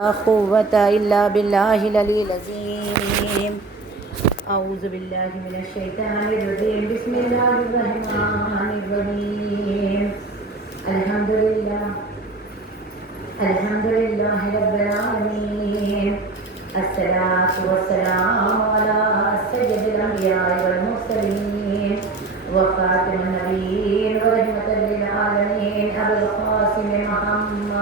ला क़ुव्वता इल्ला बिल्लाहिल अलील अज़ीम। अऊज़ु बिल्लाहि मिनश शैतानिर रजीम। बिस्मिल्लाहिर रहमानिर रहीम। अल्हम्दुलिल्लाहि रब्बिल आलमीन। अस्सलातु वस्सलामु अला सय्यिदिल अंबिया वल मुरसलीन व ख़ातिमिन नबिय्यीन व रहमतल लिल आलमीन अबुल क़ासिम मुहम्मद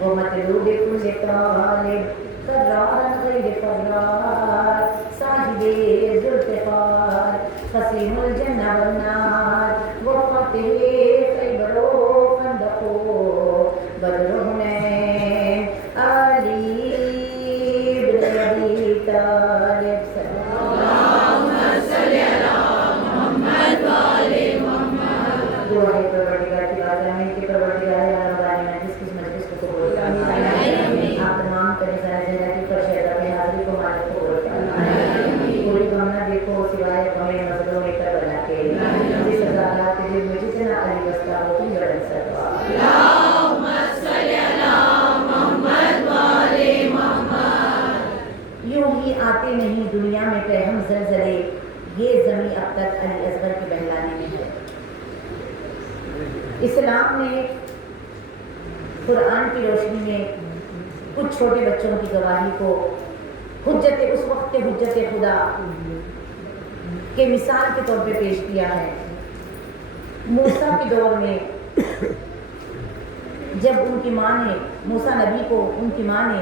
ومطلوب كل طالب قرار غير قرار صاحب ذو الفقار قسيم الجنة والنار وفاته خيبر خندق بدر هنين علي بن أبي طالب اللهم صل على محمد وآل محمد। दुआ है परवरदिगार की बारगाह में कि परवरदिगार आप तमाम कनिज़ाए ज़हरा की फरशदा में हाज़िरी को मालिक को बोलता कोई गम न देखो सिवाय गमे मज़लूम करबला के जिस अज़ादात के दिल में जितना अली बसता हो तुम जड़न सदवा अल्लाहुम्मा सल्ली अला मुहम्मद व आले मुहम्मद। यूं ही आते नहीं दुनिया में रहम ज़लज़ले, ये ज़मीं अब तक अली असगर के बहलाने में है। इस्लाम ने कुरान की रोशनी में कुछ छोटे बच्चों की गवाही को हुज्जत उस वक्त के हुज्जत खुदा के मिसाल के तौर पे पेश किया है। मूसा के दौर में जब उनकी माँ ने मूसा नबी को उनकी माँ ने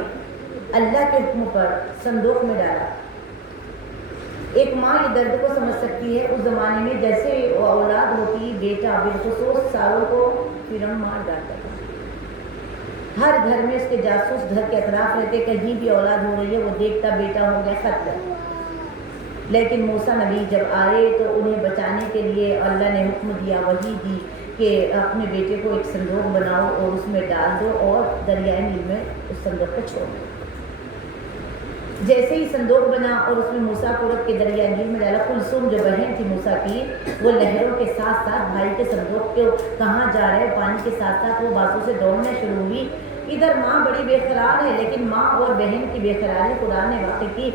अल्लाह के हुक्म पर संदूक में डाला। एक माँ ये दर्द को समझ सकती है। उस ज़माने में जैसे औलाद होती बेटा बिलखुसूस सारों को फिरौन मार डालता था। हर घर में उसके जासूस घर के अतराफ रहते, कहीं भी औलाद हो रही है वो देखता बेटा हो गया खत्म। लेकिन मूसा नबी जब आए तो उन्हें बचाने के लिए अल्लाह ने हुक्म दिया, वही दी कि अपने बेटे को एक संदूक बनाओ और उसमें डाल दो और दरियाए नील में उस संदूक को छोड़ दो। जैसे ही संदूक बना और उसमें मूसा को रख के दरिया नील में डाला, कुलसुम जो बहन थी मूसा की वो लहरों के साथ साथ भाई के संदूक के कहाँ जा रहे हैं पानी के साथ साथ वो बातों से दौड़ने शुरू हुई। इधर माँ बड़ी बेकरार है, लेकिन माँ और बहन की बेकरारी खुदा ने वाक़ई की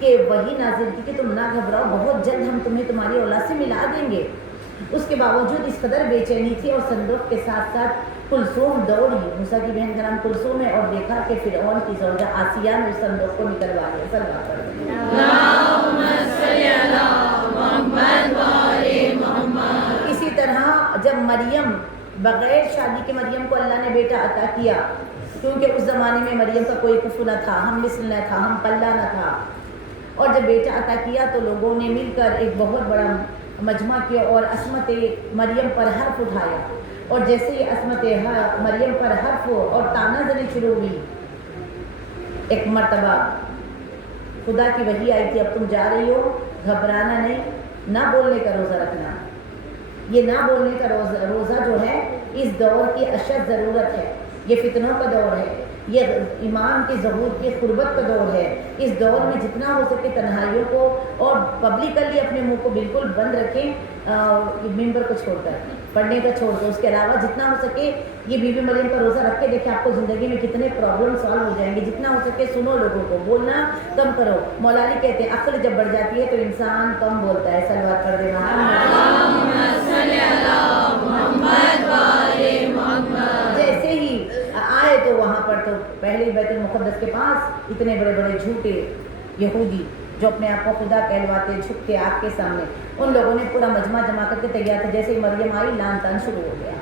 कि वही नाज़िल की कि तुम ना घबराओ, बहुत जल्द हम तुम्हें तुम्हारी औलाद से मिला देंगे। उसके बावजूद इस कदर बेचैनी थी और संदूक के साथ साथ कुलसूम दौड़ी। मूसा की बहन का नाम कुलसूम है और देखा कि फिरौन की ज़ौजा आसिया ने उस संदूक को निकलवा लिया। सल्लल्लाहु अलैहि वसल्लम। इसी तरह जब मरियम बग़ैर शादी के मरियम को अल्लाह ने बेटा अता किया, क्योंकि उस ज़माने में मरियम का कोई कुफ़ न था, हम मिस्ल न था, हम पल्ला न था। और जब बेटा अता किया तो लोगों ने मिलकर एक बहुत बड़ा मजमा किया और असमत मरियम पर हर्फ उठाया। और जैसे ही असमत मरियम पर हर्फ और ताना ज़नी शुरू हुई, एक मर्तबा खुदा की वही आई थी, अब तुम जा रही हो, घबराना नहीं, ना बोलने का रोज़ा रखना। ये ना बोलने का रोज़ा जो है इस दौर की अशद ज़रूरत है। ये फितनों का दौर है, ये ईमान के ज़हूर की क़ुर्बत का दौर है। इस दौर में जितना हो सके तन्हाइयों को और पब्लिकली अपने मुंह को बिल्कुल बंद रखें, मिंबर को छोड़कर पढ़ने का छोड़ दो। उसके अलावा जितना हो सके ये बीबी मरियम का रोज़ा रख के देखें, आपको ज़िंदगी में कितने प्रॉब्लम सॉल्व हो जाएंगे। जितना हो सके सुनो, लोगों को बोलना कम करो। मौलाना कहते हैं अक्ल जब बढ़ जाती है तो इंसान कम बोलता है। सलवात कर देना। जैसे ही आए तो वहाँ पर तो पहले बैतुल मुक़द्दस के पास इतने बड़े बड़े झूठे यहूदी जो अपने आप को खुदा कहलवाते झुक के आपके सामने, उन लोगों ने पूरा मजमा जमा करके तैयार थे। जैसे ही मरियम आई लान तान शुरू हो गया।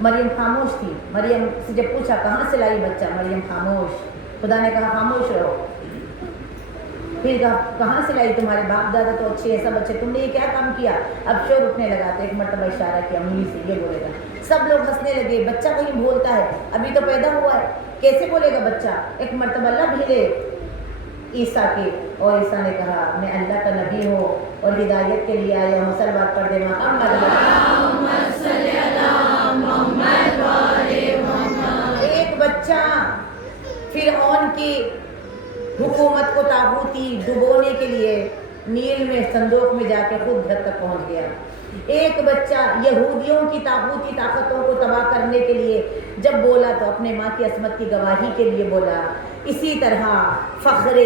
मरियम खामोश थी। मरियम से जब पूछा कहाँ से लाई बच्चा, मरियम खामोश। खुदा ने कहा खामोश रहो। फिर कहाँ से लाई, तुम्हारे बाप दादा तो अच्छे हैं, सब अच्छे, तुमने ये क्या काम किया। अब शोर उठने लगा तो एक मरतबा इशारा किया मुँह से, ये बोलेगा। सब लोग हंसने लगे। बच्चा कहीं बोलता है, अभी तो पैदा हुआ है, कैसे बोलेगा बच्चा। एक मरतबा लब हिले ईसा के और ईसा ने कहा मैं अल्लाह का नबी हूँ और हिदायत के लिए आया हूँ। सलवात पढ़ दे मोहम्मद। एक बच्चा फिरौन की हुकूमत को ताबूती डुबोने के लिए नील में संदूक में जाके खुद घर तक पहुंच गया। एक बच्चा यहूदियों की ताबूती ताकतों को तबाह करने के लिए जब बोला तो अपने माँ की असमत की गवाही के लिए बोला। इसी तरह फ़ख्रे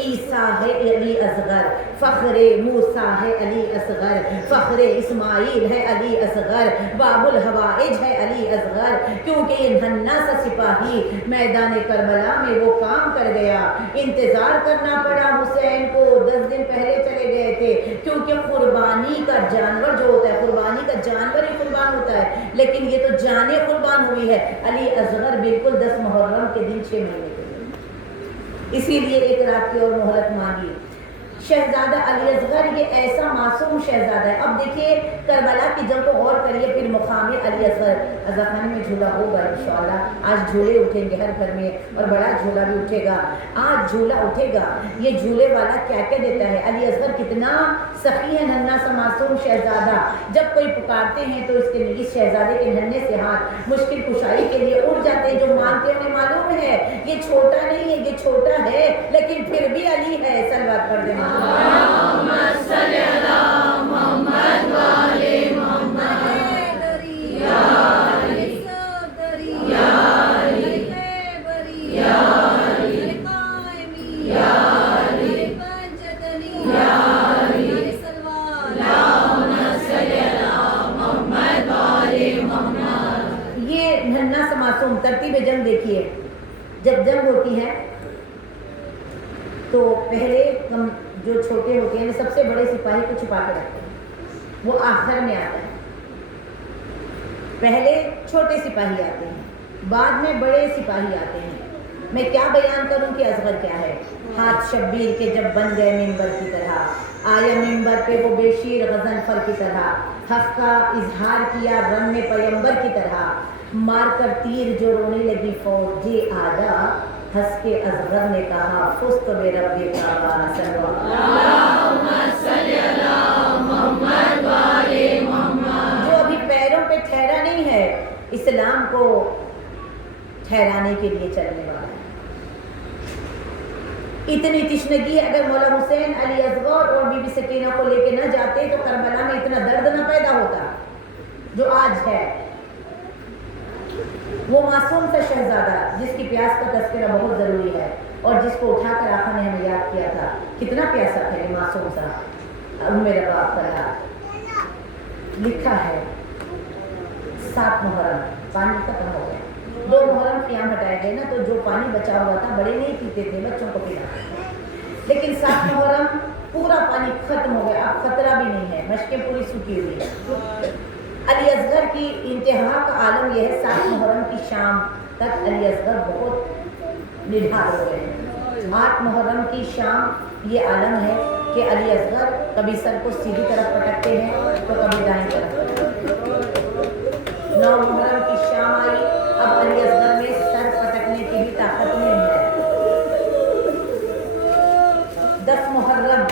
ईसा है अली असगर, फ़ख्रे मूसा है अली असगर, फ़ख्रे इस्माइल है अली असगर, बाबुल हवाइज है अली असगर। क्योंकि ये नन्हा सा सिपाही मैदान करबला में वो काम कर गया। इंतज़ार करना पड़ा हुसैन को, 10 दिन पहले चले गए थे, क्योंकि कुर्बानी का जानवर जो होता है, कुर्बानी का जानवर ही कुर्बान होता है, लेकिन ये तो जाने कुर्बान हुई है। अली असगर बिल्कुल 10 मुहर्रम के दिन 6 महीने के, इसीलिए एक रात की और मोहलत मांगी। शहजादा अली असगर ये ऐसा मासूम शहजादा है। अब देखिए करबला की जंग को गौर करिए, फिर मुकाम अली असगर अज़ाखाने में झूला होगा इंशाअल्लाह। आज झूले उठेंगे हर घर में और बड़ा झूला भी उठेगा। आज झूला उठेगा, ये झूले वाला क्या क्या देता है। अली असगर कितना सखी है, नन्हा सा मासूम शहजादा। जब कोई पुकारते हैं तो इसके इस शहजादे के नन्हे से हाथ मुश्किल कुशाई के लिए उठ जाते हैं। जो मानते हैं उन्हें मालूम है ये छोटा नहीं है, ये छोटा है लेकिन फिर भी अली है। सलवात पढ़ देना। ये नन्हा सा मासूम, तरतीब जंग देखिए। जब जंग होती है तो पहले हम जो छोटे होते हैं सबसे बड़े सिपाही को छुपा के रखते हैं, वो आखिर में आता है। पहले छोटे सिपाही आते हैं, बाद में बड़े सिपाही आते हैं। मैं क्या बयान करूं कि असगर क्या है। हाथ शब्बीर के जब बन गए मिंबर की तरह, आया मिंबर पे वो बेशीर गज़नफर की तरह, हक़ का इजहार किया रन में पैगंबर की तरह, मार कर तीर जो रोने लगी फौज जे आजा, हंस के असगर ने कहा फुस्त बे रब्बे काबा जो अभी पैरों पे ठहरा नहीं है, इस्लाम को ठहराने के लिए चलने वाला है। इतनी तिश्नगी अगर मौला हुसैन अली असगर और बीबी सकीना को लेके न जाते तो करबला में इतना दर्द न पैदा होता जो आज है। वो मासूम सा शहजादा जिसकी प्यास का तस्करा बहुत ज़रूरी है और जिसको उठाकर आका ने हमें याद किया था, कितना प्यासा था ये मासूम सा। अब मेरे बाप का लिखा है 7 मुहर्रम पानी खत्म हो गया, 2 मुहर्रम क़याम हटाए गए ना, तो जो पानी बचा हुआ था बड़े नहीं पीते थे, बच्चों को पिलाते, लेकिन 7 मुहर्रम पूरा पानी खत्म हो गया। अब खतरा भी नहीं है, मशकें पूरी सूखी हुई है। अली असगर की इंतहा का आलम यह है, 7 मुहर्रम की शाम तक अली असगर बहुत निढाल हो गए हैं। 8 मुहर्रम की शाम ये आलम है कि अली असगर कभी सर को सीधी तरफ पटकते हैं तो कभी दाएं तरफ। 9 मुहर्रम की शाम आई, अब अली असगर में सर पटकने की भी ताकत नहीं है। 10 मुहर्रम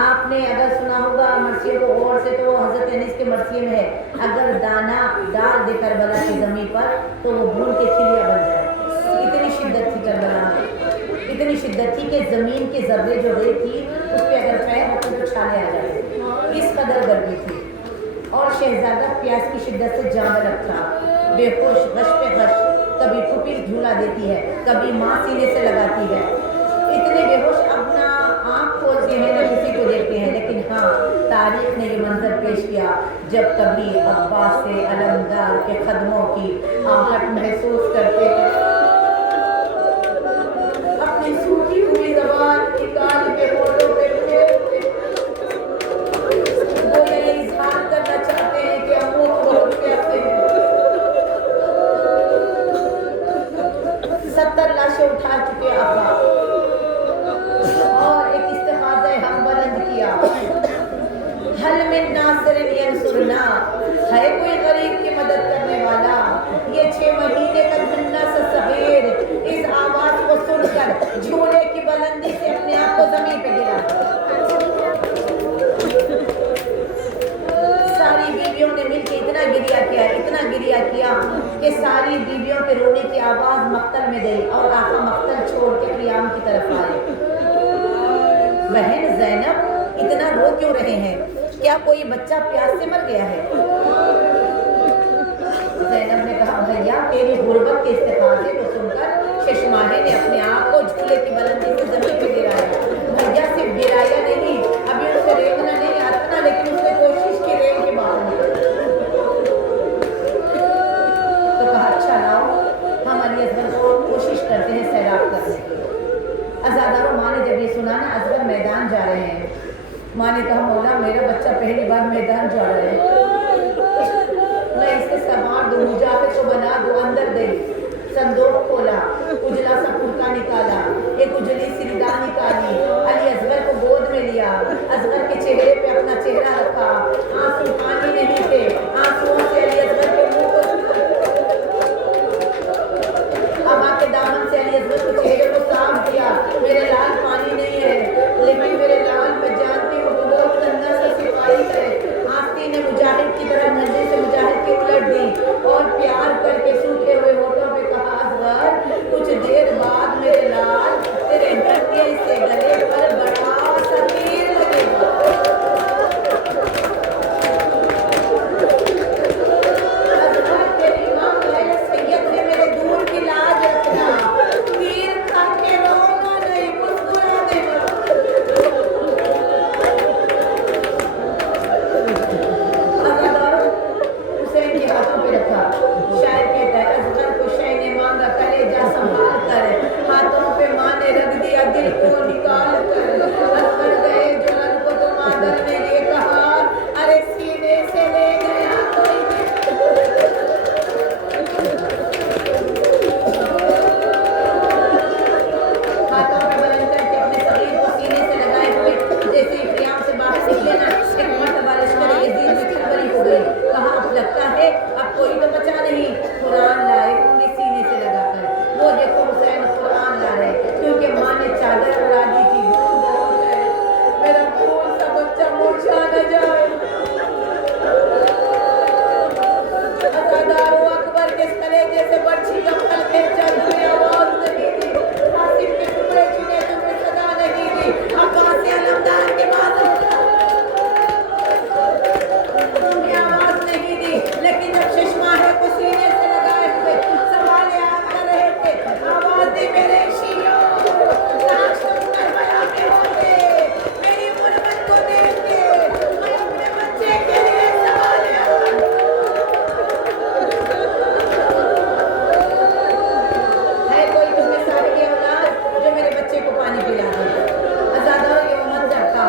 आपने अगर सुना होगा मरसियों को गौर से, तो हज़रत अनीस के मरसिए में है, अगर दाना डाल दे करबला की ज़मीन पर तो वो भून के खिलिया बन जाए। इतनी शिद्दत थी करबला में, इतनी शिद्दत थी कि ज़मीन के ज़र्रे जो रेत थी उस पर अगर पैर होते तो छाले आ जाते, इस कदर गर्मी थी। और शहजादा प्यास की शिद्दत से जामरक था, बेहोश, गश पे गश, कभी फुफी झूला देती है, कभी माँ सीने से लगाती है। इतने बेहोश अपना आँख खोलते हैं ना किसी को देखते हैं, लेकिन हाँ तारीख ने ये मंजर पेश किया जब कभी अब्बास से अलमदार के कदमों की आहट महसूस करते हैं, अपनी सूखी हुई ज़बान निकाल के होठों पे वो ये इजहार करना चाहते हैं कि हम वो बहुत प्यासे हैं। 70 लाशें उठा चुके अब्बा और एक इस्तिग़ाज़े हम बुलंद किया, हल मिन नासिरिन यंसुरना, है कोई गरीब की मदद करने वाला। ये 6 महीने का नन्हा सा सग़ीर इस आवाज़ को सुनकर झूले की बुलंदी से अपने आप को ज़मीन पे गिरा। सारी बीवियों ने मिलकर इतना गिरिया किया, इतना गिरिया किया कि सारी बीवियों के रोने की आवाज़ मक्तल में गई और आका मक्तल छोड़ के बहन ज़ैनब, इतना रो क्यों रहे हैं? क्या कोई बच्चा प्यास से मर गया है? ज़ैनब ने कहा, भैया तेरी गुर्बत के इस्तेफाजे को सुनकर चश्माहे ने अपने आप को झूले की बुलंदी से जमीन पे गिराया। भैया सिर्फ गिराया नहीं, अभी उसे रेंगना नहीं आता ना, लेकिन उसने कोशिश की रेंग के बाहर निकलने। तो कहा, अच्छा लाओ हम अली असगर को कोशिश करते हैं सैराब करने की। अज़ादारों, माँ ने जब ये सुना ना असगर मैदान जा रहे हैं, माँ ने कहा, मौला मेरा बच्चा पहली बार मैदान जा रहा है, मैं इसे संवार दूं, मुजाहिद को बना दूं। अंदर गई, संदूक खोला, उजला सा कुर्ता निकाला, एक उजली सी रिदा निकाली, अली असगर को गोद में लिया, असगर के चेहरे पे अपना चेहरा रखा, आंसू पानी नहीं थे, आंसुओं से अली असगर के मुंह को अबा के दामन से अली असगर के चेहरे को साफ किया। मेरे लाल पानी नहीं है, लेकिन मेरे लाल मैं जानती हूँ तो बहुत गंदा सा सिपाही है। आस्ती ने मुजाहिद की तरह नजर से मुजाहिद की उलट दी और प्यार करके सूखे हुए होठों पे कहा, असगर कुछ देर बाद मेरे लाल तेरे गले से गले पर बड़ा सा तीर लगेगा। असगर तेरी माँ मेरे सैयद ने मेरे दूर की लाज रखना, तीर खा के रोना नहीं, मुस्कुरा देना। अज़ादारों, हुसैन के हाथों पे रखा। शायर कहता है, असगर को शय ने मांगा कलेजा संभाल कर, हाथों पे माँ ने रख दिया दिल को निकाल कर। असगर गए जुलन को तो मादर ने ये कहा, अरे सीने से ले गया कोई। हाथों पे बुलंद करके अपने सगीर को सीने से लगाए हुए जैसे ही क़याम से बाहर निकले ना, एक मर्तबा लश्कर यज़ीद में खलबली हो गई। कहा, अब लगता है अब कोई तो बचा नहीं। कुरान लाए उंगली सीने से लगाकर, वो देखो हुसैन कुरान ला रहे, क्योंकि माँ ने चादर उड़ा दी थी। भूल बहुत है, मेरा फूल सा बच्चा मुरझा न जाए। अज़ादारों, अकबर के कलेजे से बर्छी का फल खेचा, तुम्हें आवाज नहीं दी, हासिब के टुकड़े चुने, तुम्हें सदा नहीं दी, अब्बास से अलमदार के बाद तुम्हें आवाज नहीं दी। लेकिन जब चश्माहे को सीने से लगाए हुए सवाले आप कर रहे थे, आवाज दी मेरे शियों, काश तुम करबला में होते, मेरी गुर्बत को देख के मैं अपने बच्चे के लिए सवाले है कोई तुम्हें सारे की औलाद जो मेरे बच्चे को पानी पिला दे। अज़ादारों, ये मुमद्दर था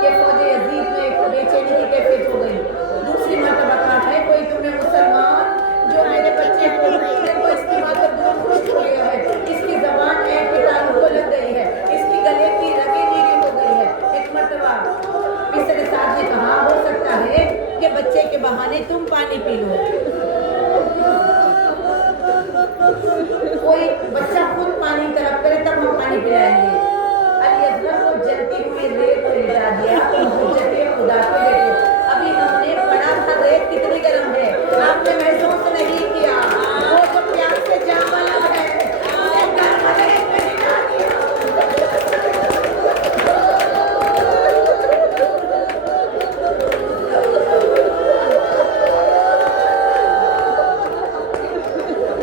कि फौज यज़ीद में बेचैनी की कैफियत हो गई। दूसरी मर्तबा कहा, है कोई तुम्हें मुसलमान जो मेरे बच्चे को, देखो इसकी माता दूध खुश्क हो गया है, इसकी ज़बान ऐब के तालुक को लग गई है, इसकी गले की रगें नीली हो गई है। एक मर्तबा मिस्र साद ने कहा, हो सकता है कि बच्चे के बहाने तुम पानी पी लो। कोई बच्चा खुद पानी तलब करे तब हम पानी पिलाएंगे। अली असगर को जलती हुई रेत पे लिटा दिया। हुज्जते खुदा के बेटे, अभी हमने पढ़ा था रेत कितनी गर्म है, आपने महसूस नहीं किया? वो जो प्यार से जाम वाला है, उसे गर्म रेत पे लिटा दिया।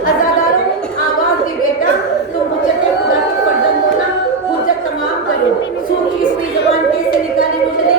अज़ादारों, आवाज दी बेटा, तुम हुज्जते खुदा के फर्जंद हो ना, हुज्जत तमाम करो। सूखी हुई ज़बान कैसे निकाली मुझे नहीं